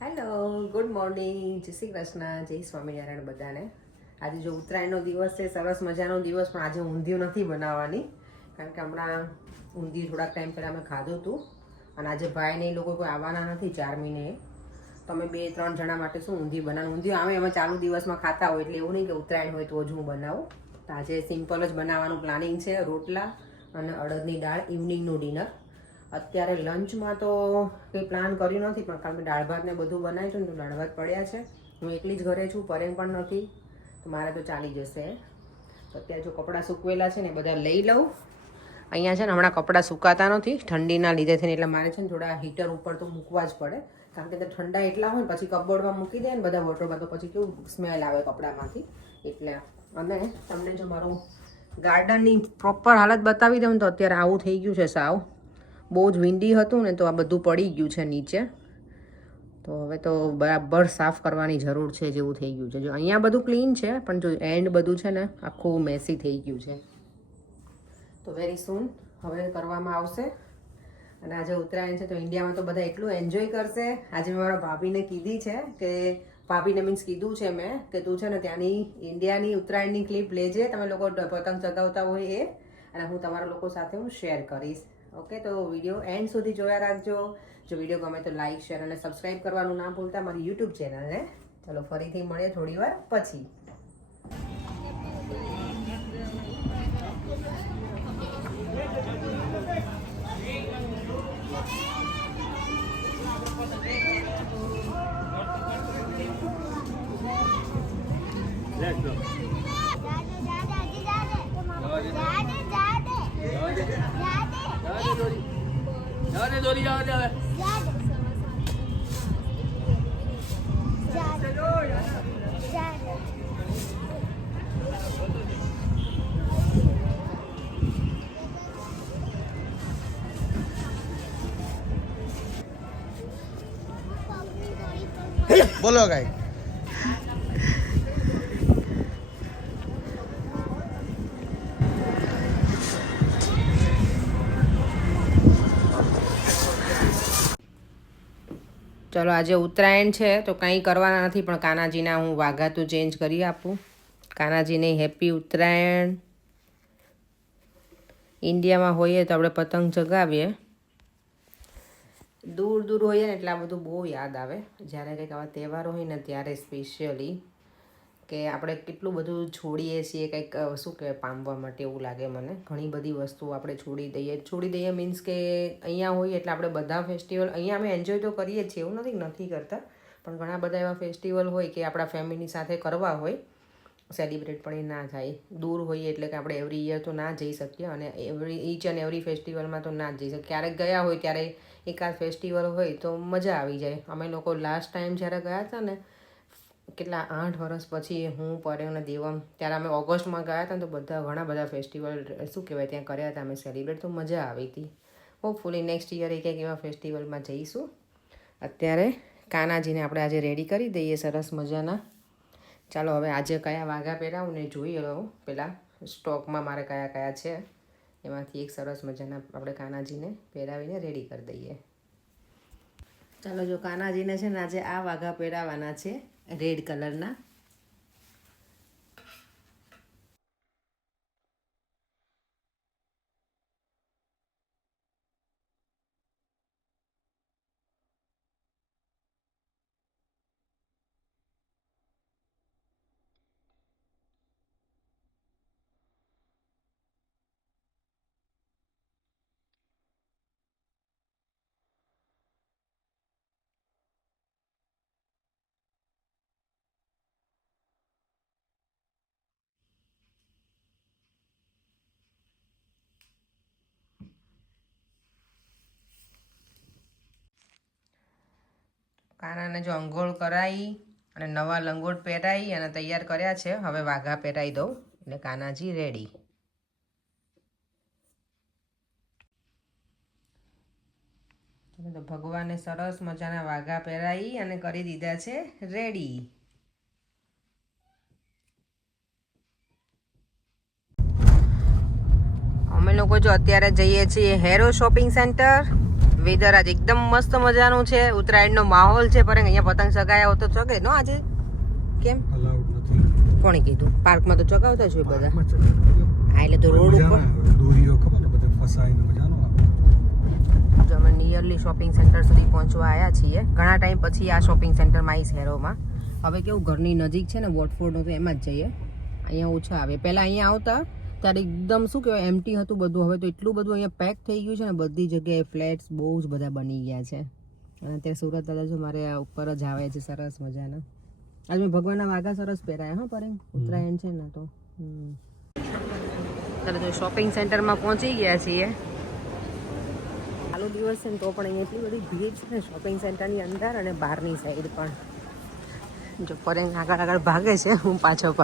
Hello, good morning, જય શ્રી કૃષ્ણ, જય સ્વામિનારાયણ બધાને. આજે જો ઉત્તરાયણનો દિવસ છે, સરસ મજાનો દિવસ, પણ આજે ઊંધિયું નથી બનાવવાની કારણ કે હમણાં ઊંધિયું થોડાક ટાઈમ પહેલાં અમે ખાધું હતું અને આજે ભાઈને એ લોકો કોઈ આવવાના નથી 4 મહિને, તો અમે 2-3 જણા માટે શું ઊંધિયું બનાવવાનું. ઊંધિયું અમે ચાલુ દિવસમાં ખાતા હોય એટલે એવું નહીં કે ઉત્તરાયણ હોય તો જ હું બનાવું. તો આજે સિમ્પલ જ બનાવવાનું પ્લાનિંગ છે, રોટલા અને અડદની દાળ, ઇવનિંગનું ડિનર. અત્યારે લંચમાં તો કંઈ પ્લાન કર્યું નથી, પણ કાલે દાળ ભાત ને બધું બનાવ્યું છે ને, તો દાળ ભાત પડ્યા છે. હું એકલી જ ઘરે છું, પરેમ પણ નથી, તો મારે તો ચાલી જશે. તો અત્યારે જો કપડાં સૂકવેલા છે ને બધા લઈ લઉં. અહીંયા છે ને હમણાં કપડાં સુકાતા નથી ઠંડીના લીધે થઈને, એટલે મારે છે ને થોડા હીટર ઉપર તો મૂકવા જ પડે, કારણ કે ઠંડા એટલા હોય ને પછી કપબોર્ડમાં મૂકી દે ને બધા વોટરમાં, તો પછી કેવું સ્મેલ આવે કપડામાંથી. એટલે અને તમને જો મારું ગાર્ડનની પ્રોપર હાલત બતાવી દઉં તો અત્યારે આવું થઈ ગયું છે સાવ. બહુ જ વિન્ડી હતું ને તો આ બધું પડી ગયું છે નીચે, તો હવે તો બરાબર સાફ કરવાની જરૂર છે જેવું થઈ ગયું છે. જો અહીંયા બધું ક્લીન છે, પણ જો એન્ડ બધું છે ને આખું મેસી થઈ ગયું છે. તો વેરી સૂન હવે કરવામાં આવશે. અને આજે ઉત્તરાયણ છે તો ઇન્ડિયામાં તો બધા એટલું એન્જોય કરશે. આજે મેં મારા ભાભીને કીધી છે કે ભાભીને મીન્સ કીધું છે મેં કે તું છે ને ત્યાંની ઇન્ડિયાની ઉત્તરાયણની ક્લિપ લેજે, તમે લોકો પતંગ ચગાવતા હોય એ, અને હું તમારા લોકો સાથે હું શેર કરીશ. ઓકે, તો વિડીયો એન્ડ સુધી જોયા રાખજો. જો વિડીયો ગમે તો લાઈક, શેર અને સબસ્ક્રાઈબ કરવાનું ના ભૂલતા મારી યુટ્યુબ ચેનલને. ચલો ફરીથી મળીએ થોડી વાર પછી. બોલો ગાઈ. ચલો આજે ઉત્તરાયણ છે તો કંઈ કરવાના નથી, પણ કાનાજીના હું વાઘા તો ચેન્જ કરી આપું. કાનાજીને હેપી ઉત્તરાયણ. ઇન્ડિયામાં હોઈએ તો આપણે પતંગ ચગાવીએ, દૂર દૂર હોઈએ ને એટલે આ બધું બહુ યાદ આવે. જ્યારે કંઈક આવા તહેવારો હોય ને ત્યારે સ્પેશિયલી કે આપણે કેટલું બધું છોડીએ છીએ કંઈક શું કહેવાય પામવા માટે, એવું લાગે મને. ઘણી બધી વસ્તુઓ આપણે છોડી દઈએ મીન્સ કે અહીંયા હોઈએ એટલે આપણે બધા ફેસ્ટિવલ અહીંયા અમે એન્જોય તો કરીએ જ છીએ, એવું નથી કરતા, પણ ઘણા બધા એવા ફેસ્ટિવલ હોય કે આપણા ફેમિલી સાથે કરવા હોય, સેલિબ્રેટ પણ એ ના થાય. દૂર હોઈએ એટલે કે આપણે એવરી યર તો ના જઈ શકીએ, અને ઈચ એન્ડ એવરી ફેસ્ટિવલમાં તો ના જ જઈ શકીએ. ક્યારેક ગયા હોય ત્યારે એકાદ ફેસ્ટિવલ હોય તો મજા આવી જાય. અમે લોકો લાસ્ટ ટાઈમ જ્યારે ગયા હતા ને, કેટલા 8 વર્ષ પછી, હું પર્યો અને દેવમ, ત્યારે અમે ઓગસ્ટમાં ગયા હતા ને, તો ઘણા બધા ફેસ્ટિવલ શું કહેવાય ત્યાં કર્યા હતા અમે સેલિબ્રેટ, તો મજા આવી હતી. હોપફુલી નેક્સ્ટ યર એક એવા ફેસ્ટિવલમાં જઈશું. અત્યારે કાનાજીને આપણે આજે રેડી કરી દઈએ સરસ મજાના. ચાલો હવે આજે કયા વાઘા પહેરાવું ને જોઈ લઉં. પહેલાં સ્ટોકમાં મારે કયા કયા છે એમાંથી એક સરસ મજાના આપણે કાનાજીને પહેરાવીને રેડી કરી દઈએ. ચાલો જો કાનાજીને છે ને આજે આ વાઘા પહેરાવાના છે રેડ કલરના. કાનાને જો અંઘોળ કરાવી અને નવા લંગોટ પહેરાવી અને તૈયાર કર્યા છે. હવે વાઘા પહેરાવી દઉં એટલે કાનાજી રેડી. તો ભગવાને સરસ મજાના વાઘા પહેરાવી અને કરી દીધા છે રેડી. અમે લોકો જો અત્યારે જઈએ છીએ હેરો શોપિંગ સેન્ટર. વેધર આજ એકદમ મસ્ત મજાનું છે, ઉત્તરાયણનો માહોલ છે. પર અહીંયા પતંગ ચગાયા તો ચગે નો આજે? કેમ કોણે કીધું? પાર્કમાં તો ચગાવતા જ હોય બધા. હા એટલે તો રોડ ઉપર દોરીઓ ખબર ને બધા ફસાઈને મજાનો આવે. જો અમે નિયરલી શોપિંગ સેન્ટર સુધી પહોંચવા આવ્યા છીએ. ઘણા ટાઈમ પછી આ શોપિંગ સેન્ટરમાં આવીશ હેરોમાં. હવે કેવું ઘરની નજીક છે ને વોટફોર્ડ તો એમાં જ જઈએ. અહીંયા ઓછા આવે. પહેલાં અહીંયા આવતા ત્યારે એકદમ શું કહેવાય એમ્પ્ટી હતું બધું. હવે તો એટલું બધું અહીંયા પેક થઈ ગયું છે ને, બધી જગ્યાએ ફ્લેટ્સ બહુ જ બધા બની ગયા છે. અને અત્યારે સુરત દાદા જો મારે આ ઉપર જ આવે છે સરસ મજાના. આજે મેં ભગવાનના વાઘા સરસ પહેરાયા હા પર ઉત્તરાયણ છે ને તો. ત્યારે તો શોપિંગ સેન્ટરમાં પહોંચી ગયા છીએ. ચાલુ દિવસ છે ને તો પણ અહીંયા એટલી બધી ભીડ છે ને શોપિંગ સેન્ટરની અંદર અને બહારની સાઈડ પણ. જો પરેંગ આગળ ભાગે છે, હું પાછળ.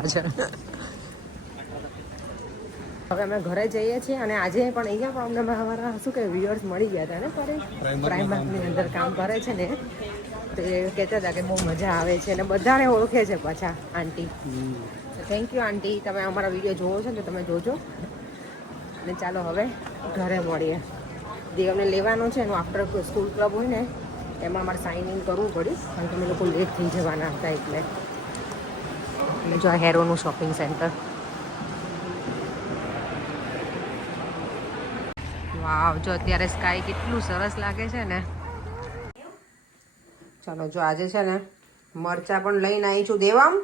હવે અમે ઘરે જઈએ છીએ અને આજે પણ અહીંયા પણ અમને અમારા શું કે વ્યુઅર્સ મળી ગયા હતા ને પરેંગ પ્રાઇમરની અંદર કામ કરે છે ને, તો એ કહેતા હતા કે બહુ મજા આવે છે અને બધાને ઓળખે છે પાછા આંટી. થેન્ક યુ આંટી, તમે અમારા વિડીયો જોવો છો ને તો તમે જોજો. અને ચાલો હવે ઘરે મળીએ. દેવને લેવાનું છે એનું આફ્ટર સ્કૂલ ક્લબ હોય ને એમાં અમારે સાઇન ઇન કરવું પડ્યું કારણ કે અમે લોકો લેટ થઈ જવાના હતા એટલે. અને જો આ હેરોનું શોપિંગ સેન્ટર. વાવ, જો અત્યારે સ્કાય કેટલું સરસ લાગે છે ને. ચાલો જો આજે છે ને મરચા પણ લઈને આવી છું દેવામ.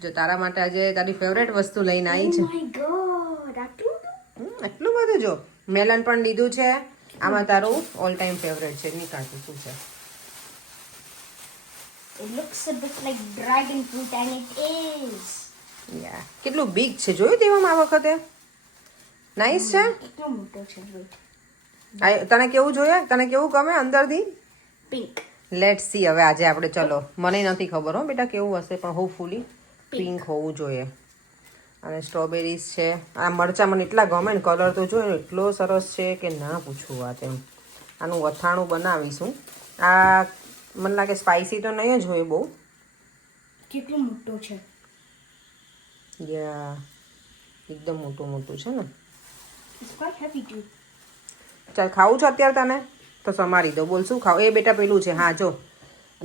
જો તારા માટે આજે તારી ફેવરેટ વસ્તુ લઈને આવી છે. એટલું બધું જો મેલન પણ લીધું છે. આમાં તારું ઓલ ટાઈમ ફેવરેટ છે નીકાળતું શું છે? It looks a bit like dragon fruit and it is. યા કેટલું બિગ છે જોયું દેવામાં આ વખતે. નાઈસ છે. કેટલો મોટો છે wait. તને કેવું જોઈએ? તને કેવું ગમે અંદરથી? Pink. લેટ્સ સી હવે આજે આપણે. ચલો મને નથી ખબર હો બેટા કેવું હશે, પણ હોપફુલી પિંક હોવું જોઈએ. અને સ્ટ્રોબેરીઝ છે. આ મરચાં મને એટલા ગમે ને, કલર તો જોયો એટલો સરસ છે કે ના પૂછવું વાત એમ. આનું વથાણું બનાવીશું. આ મને લાગે સ્પાઇસી તો નહીં જ હોય બહુ. કેટલો મોટો છે. યા એકદમ મોટું છે ને. It's quite heavy too. ચાલ ખાવું છે અત્યારે તને તો સમારી દો. બોલ શું ખાવ? એ બેટા પેલું છે. હા જો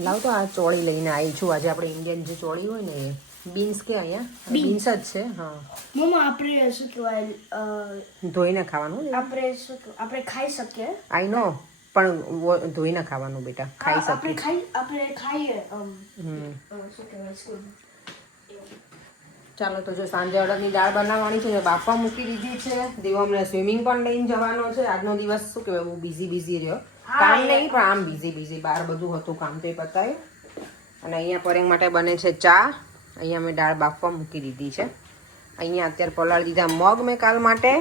લાવ તો આ ચોળી લઈને આવી છું. આજે આપણે ઇન્ડિયન જે ચોળી હોય ને એ બીન્સ કે અહીંયા બીન્સ જ છે. હા મમ્મા આપણે શું કહેવાય ધોઈને ખાવાનું. આપણે ખાઈ શકીએ. આઈ નો, પણ ધોઈને ખાવાનું બેટા. ખાઈ શકીએ આપણે ખાઈએ શું કહેવાય સ્કૂલ. ચાલો તો જો સાંજે અડદની દાળ બનાવવાની છે. બાફવા મૂકી દીધી છે. દેવમને સ્વિમિંગ પણ લઈને જવાનો છે. આજનો દિવસ શું કહેવાય બહુ બિઝી રહ્યો. કામ નહીં પણ આમ બિઝી. બહાર બધું હતું કામ તો એ પતાવ્યું. અને અહીંયા પરેંગ માટે બને છે ચા. અહીંયા મેં દાળ બાફવા મૂકી દીધી છે. અહીંયા અત્યારે પલાળી દીધા મગ મેં કાલ માટે.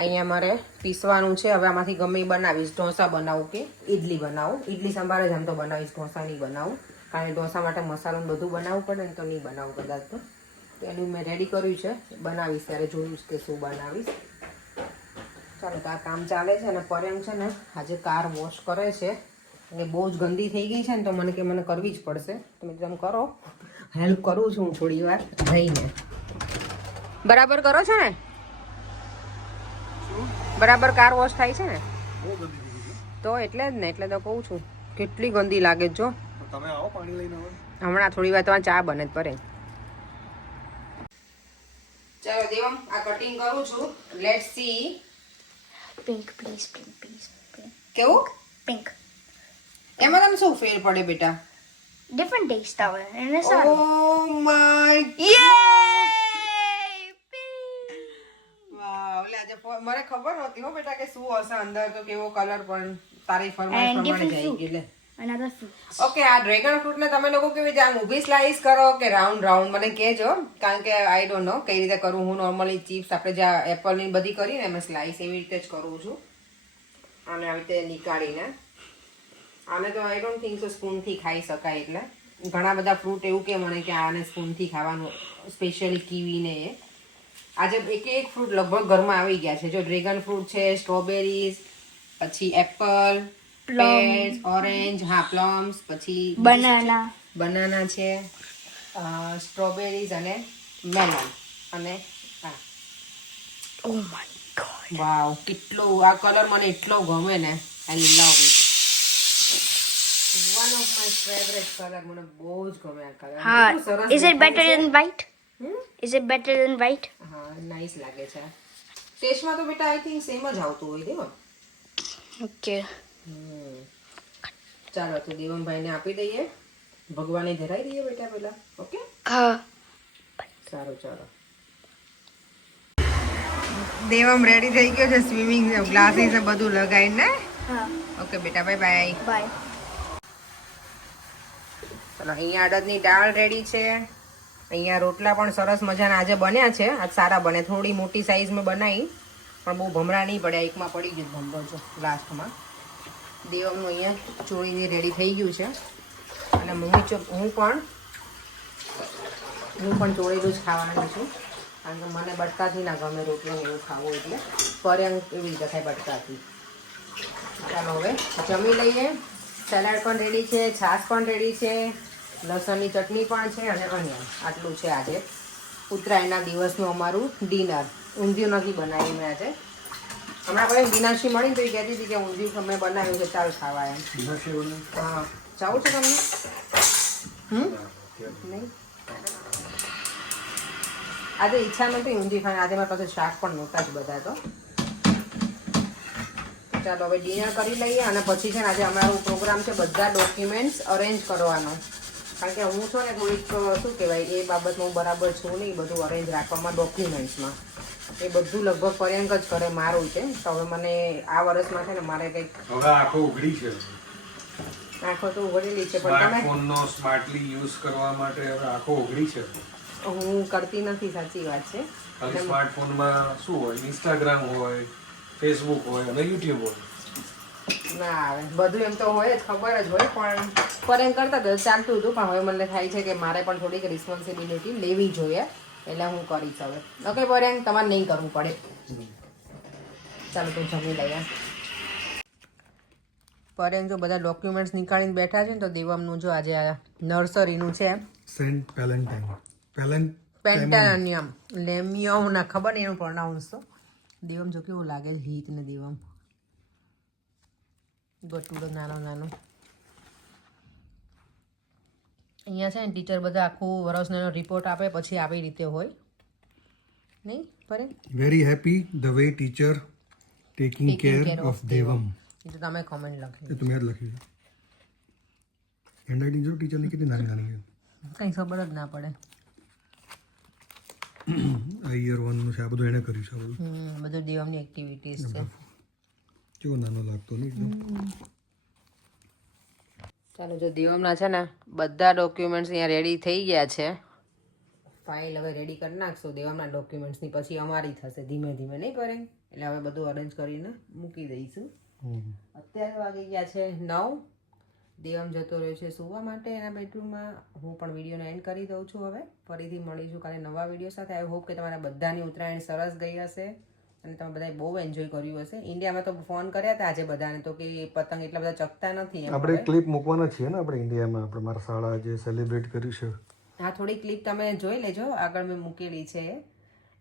અહીંયા મારે પીસવાનું છે. હવે આમાંથી ગમે એ બનાવીશ. ઢોસા બનાવું કે ઇડલી બનાવું. ઇડલી સંભાર જ આમ તો બનાવીશ, ઢોસા નહીં બનાવું. કારણ કે ઢોસા માટે મસાલો બધું બનાવવું પડે ને તો નહીં બનાવું કદાચ. તો એનું મેં રેડી કર્યું છે. બનાવીશ ત્યારે જોઈશ કે શું બનાવીશ. ચાલો તો આ કામ ચાલે છે. અને પરેંગ છે ને આજે કાર વોશ કરે છે. એટલે બહુ જ ગંદી થઈ ગઈ છે ને તો મને કરવી જ પડશે. તમે તમે કરો, હેલ્પ કરું છું હું થોડી વાર રહીને. બરાબર કરો છો ને? બરાબર કાર વોશ થાય છે ને? તો એટલે જ ને, એટલે તો કહું છું કેટલી ગંદી લાગે જો. તમે આવો પાણી લઈને આવો. હમણાં થોડી વાર તમારે ચા બને જ પરે. ચાલો દેવમ આ કટિંગ કરું છું. Let's see. Pink please. કેવું પિંક. એમાં તમને શું ફેર પડે બેટા? ડિફરન્ટ ટેસ્ટ આવે એને સારું. ઓ માય વાવ. લે આજે મને ખબર નહોતી હો બેટા કે શું હશે અંદર, તો કેવો કલર પણ તારી ફરમાઈશ પ્રમાણે જ આવી ગઈ. લે Another fruit. ઓકે, આ ડ્રેગન ફ્રૂટ ને તમે લોકો કેવી રીતે આમ ઊભી સ્લાઈસ કરો કે રાઉન્ડ મને કહેજો. કારણ કે આઈ ડોન્ટ નો કઈ રીતે કરું. હું નોર્મલી ચિપ્સ આપણે જે એપલ ની બધી કરીને એમ સ્લાઈસ એવી રીતે જ કરું છું. આને આવી રીતે નીકાળીને. આને તો આઈ ડોન્ટ થિંક સો સ્પૂનથી ખાઈ શકાય. એટલે ઘણા બધા ફ્રૂટ એવું કે મને કે આને સ્પૂનથી ખાવાનું, સ્પેશિયલી કીવીને એ. આજે એક ફ્રૂટ લગભગ ઘરમાં આવી ગયા છે. જો ડ્રેગન ફ્રૂટ છે, સ્ટ્રોબેરીઝ, પછી એપલ, પેર્સ, ઓરેન્જ, હા પ્લમ્સ, પછી બનાના છે, સ્ટ્રોબેરીઝ અને મેલન અને હા. Oh my વાવ કેટલો આ કલર મને એટલો ગમે ને I love it one of my favourite colour મને બહુ જ ગમે આ કલર हाँ સરસ is it better than white is it better than white હા નાઈસ લાગે છે ટેસ્ટમાં તો બેટા આઈ થિંક સેમ જ આવતું હોય દેવો ओके ચાલો તો દેવમભાઈને આપી દઈએ ભગવાને ધરાઈ દઈએ બેટા પેલા ઓકે हाँ સારું ચાલો દેવમ રેડી થઈ ગયો છે સ્વિમિંગ ગ્લાસીસ ને બધું લગાવીને हाँ ઓકે બેટા બાય બાય बाय ચાલો અહીંયા અડદની દાળ રેડી છે અહીંયા રોટલા પણ સરસ મજાના આજે બન્યા છે આજ સારા બને થોડી મોટી સાઈઝમાં બનાવી પણ બહુ ભમરા નહીં પડ્યા એકમાં પડી ગયું ભમરો છે લાસ્ટમાં દેવમનું અહીંયા ચોળીને રેડી થઈ ગયું છે અને હું પણ ચોળેલું જ ખાવાનું છું કારણ કે મને બટકાથી ના ગમે રોટલો ને એવું ખાવું એટલે પર્યંગ એવી રીતે થાય બટકાથી ચાલો હવે જમી લઈએ સલાડ પણ રેડી છે છાશ પણ રેડી છે લસણની ચટણી પણ છે અને અનિયન આટલું છે આજે ઉત્તરાયણના દિવસનું અમારું ડિનર ઊંધિયું નથી બનાવ્યું મેં આજે હમણાં કોઈ મીનાક્ષી મળી તો એ કહેતી હતી કે ઊંધિયું અમે બનાવ્યું છે ચાલ ખાવા એમ હા જવું છે તમને નહીં આજે ઈચ્છા નહોતી ઊંધિયું ખાવાની આજે મારી પાસે શાક પણ નહોતા જ બધા તો ચાલો હવે ડિનર કરી લઈએ અને પછી છે ને આજે અમારો પ્રોગ્રામ છે બધા ડોક્યુમેન્ટ્સ અરેન્જ કરવાનો કારણ કે હું છું ને થોડીક શું કહેવાય એ બાબતમાં હું બરાબર છું નહીં બધું અરેન્જ રાખવામાં ડોક્યુમેન્ટ્સમાં એ બધું લગભગ પર્યંક જ કરે મારું છે તો હવે મને આ વર્ષમાં છે ને મારે કંઈક હવે આંખો ઉઘડી છે આંખો તો ઉઘડેલી છે પણ તમે સ્માર્ટફોનનો સ્માર્ટલી યુઝ કરવા માટે હવે આંખો ઉઘડી છે હું કરતી નથી સાચી વાત છે ખાલી સ્માર્ટફોનમાં શું હોય ઇન્સ્ટાગ્રામ હોય ફેસબુક હોય અને યુટ્યુબ હોય ના આવે બધું એમ તો હોય જ ખબર જ હોય પણ પર્યંક કરતા તો ચાલતું હતું પણ હવે મને થાય છે કે મારે પણ થોડીક રિસ્પોન્સિબિલિટી લેવી જોઈએ એટલે હું કરીશ હવે ઓકે પર્યંક તમારે નહીં કરવું પડે ચાલો તું જમી લઈએ પર્યંક જો બધા ડોક્યુમેન્ટ્સ નીકાળીને બેઠા છે ને તો દેવમનું જો આજે આ નર્સરીનું છે સેન્ટ પેન્ટાનિયમ લેમિયમ ના ખબર નહીં એનું પ્રોનાઉન્સ તો દેવમ જો કેવું લાગે છે હીત ને દેવમ ગટુડો નાનો નાનો અહીંયા છે ને ટીચર બધા આખું વર્ષનો રિપોર્ટ આપે પછી આવી રીતે હોય નહીં પરે very happy the way teacher taking care of Devam એ તો તમે કોમેન્ટ લખી એ તો મેં જ લખ્યું છે હેન્ડરાઇટિંગ જો ટીચરની કેટલી નાની નાની છે કંઈ ખબર જ ના પડે આ યર 1 નું છે આ બધું એણે કર્યું છે આ બધું બધું દેવમની એક્ટિવિટીઝ છે કેવો નાનો લાગતો નહીં એકદમ ચાલો જો દેવમના છે ને બધા ડોક્યુમેન્ટ્સ અહીંયા રેડી થઈ ગયા છે ફાઇલ હવે રેડી કરી નાખશું દેવમના ડોક્યુમેન્ટ્સની પછી અમારી થશે ધીમે ધીમે નહીં કરે એટલે હવે બધું અરેન્જ કરીને મૂકી દઈશું અત્યારે વાગી ગયા છે 9 દેવમ જતો રહ્યો છે સૂવા માટે એના બેડરૂમમાં હું પણ વિડીયોને એન્ડ કરી દઉં છું હવે ફરીથી મળીશું કાલે નવા વિડીયો સાથે આઈ હોપ કે તમારા બધાની ઉત્તરાયણ સરસ ગઈ હશે અને તમે બધાએ બહુ એન્જોય કર્યું હશે ઇન્ડિયામાં તો ફોન કર્યા હતા આજે બધાને તો કે પતંગ એટલા બધા ચકતા નથી એમ આપણે ક્લિપ મૂકવાના છીએ ને આપણે ઇન્ડિયામાં આપણે મારા શાળા જે સેલિબ્રેટ કર્યું છે હા થોડી ક્લિપ તમે જોઈ લેજો આગળ મેં મૂકેલી છે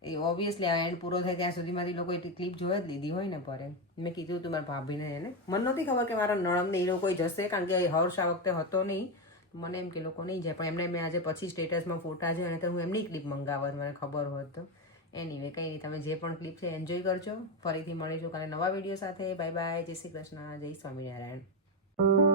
એ ઓબ્વિયસલી આ એન્ડ પૂરો થાય ત્યાં સુધીમાંથી લોકો એટલી ક્લિપ જોઈ જ લીધી હોય ને પર મેં કીધું હતું મારા ભાભીને એને મને નહોતી ખબર કે મારા નણંદને એ લોકો જશે કારણ કે હર્ષ આ વખતે હતો નહીં મને એમ કે લોકો નહીં જાય પણ એમને મેં આજે પછી સ્ટેટસમાં ફોટા છે અને તો હું એમની ક્લિપ મંગાવત મને ખબર હોત તો એનીવે કંઈ નહીં તમે જે પણ ક્લિપ છે એન્જોય કરજો ફરીથી મળીશું કાલે નવા વિડીયો સાથે બાય બાય જય શ્રી કૃષ્ણ જય સ્વામિનારાયણ